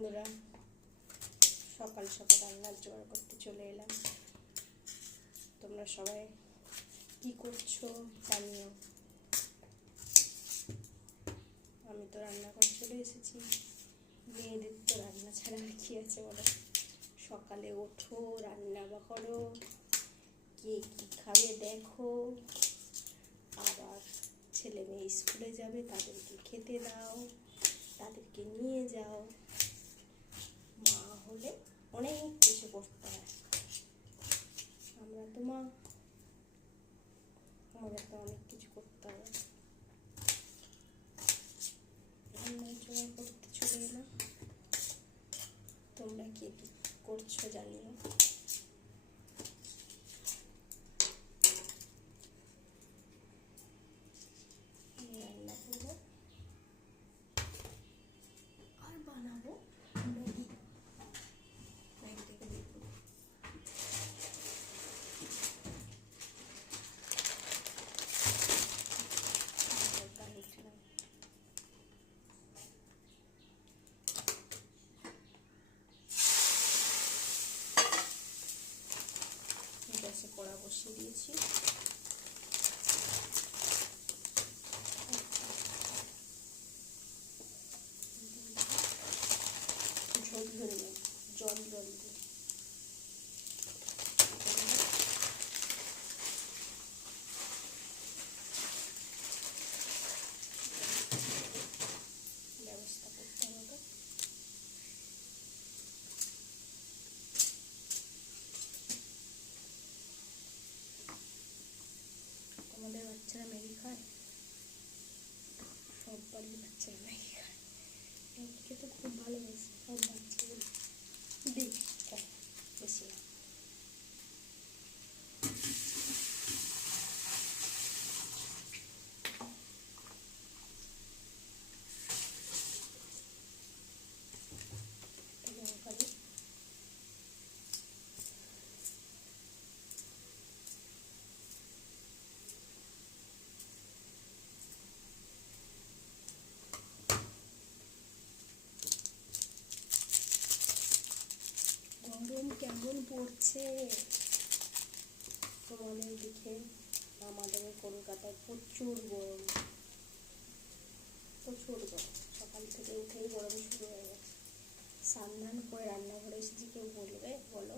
বন্ধুরা, সকাল সকাল রান্নার জোগাড় করতে চলে এলাম। তোমরা সবাই কি করছো জানিও। আমি তো রান্না করে চলে এসেছি। মেয়েদের তো রান্না ছাড়া আর কি আছে বলো। সকালে ওঠো, রান্না বা করো, কে কী খাবে দেখো, আবার ছেলে মেয়ে স্কুলে যাবে তাদেরকে খেতে দাও, তাদেরকে নিয়ে যাও। মা হলে অনেক কিছু করতে হয়। আমরা তো মা, আমাদের তো অনেক কিছু করতে হবে। রান্নার জোগাড় করতে চলে এলাম। তোমরা কি করছো জানিও। রান্না করবো আর বানাবো ম্যাগি। ম্যাগিটাকে দেখবো। গ্যাসে কড়া বসিয়ে দিয়েছি। ঝোল ধরে নেই, জল জল দিয়ে ব্যবস্থা করতে হবে। তোমাদের বাচ্চারা ম্যাগি খায়? সব বাড়ির বাচ্চারা ম্যাগি খায়। ম্যাগি খেতে খুব ভালোবাসে সব বাচ্চাগুলো। দিই কম, বেশি না। লঙ্কা দিই। গরম কেমন পড়ছে তোমাদের দিকে? আমাদের কলকাতায় প্রচুর গরম, প্রচুর গরম। সকাল থেকে উঠেই গরম শুরু হয়ে গেছে। স্নান করে রান্নাঘরে এসেছি, কেউ বলবে বলো?